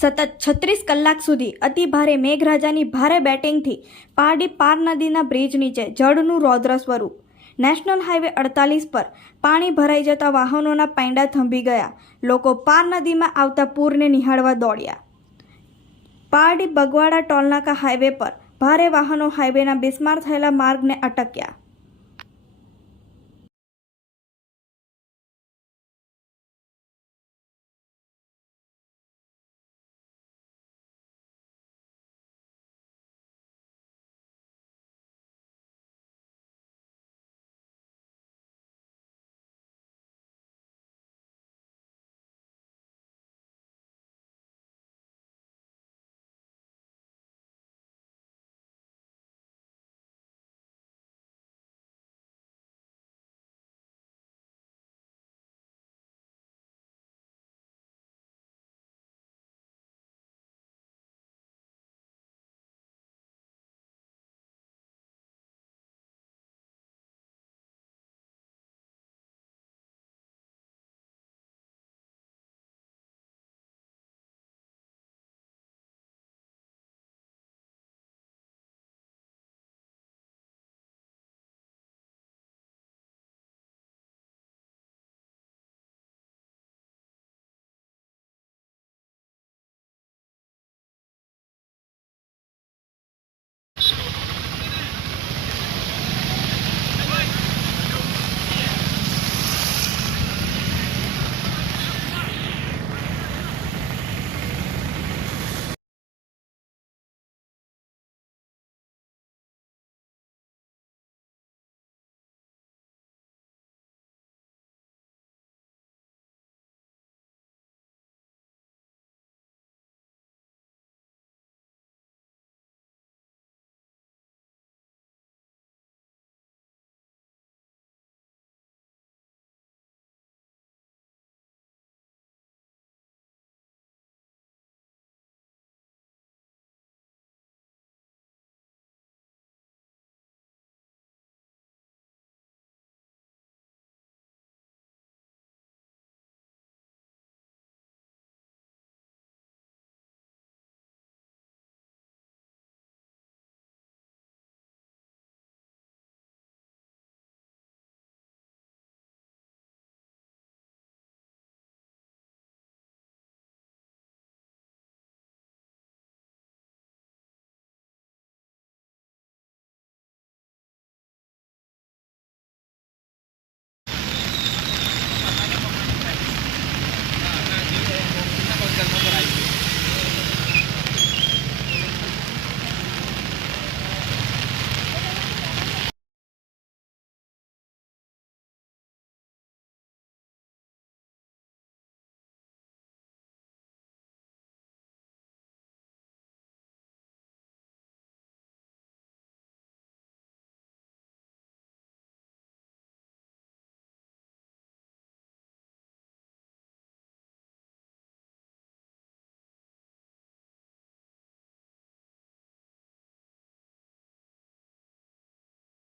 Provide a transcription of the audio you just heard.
સતત 36 કલાક સુધી અતિભારે મેઘરાજાની ભારે બેટિંગથી પારડી પાર નદીના બ્રિજ નીચે જળનું રૌદ્ર સ્વરૂપ। નેશનલ હાઈવે 48 પર પાણી ભરાઈ જતા વાહનોના પૈંડા થંભી ગયા। લોકો પાર નદીમાં આવતા પૂરને નિહાળવા દોડ્યા। પારડી બગવાડા ટોલનાકા હાઈવે પર ભારે વાહનો હાઈવેના બિસ્માર થયેલા માર્ગને અટક્યા।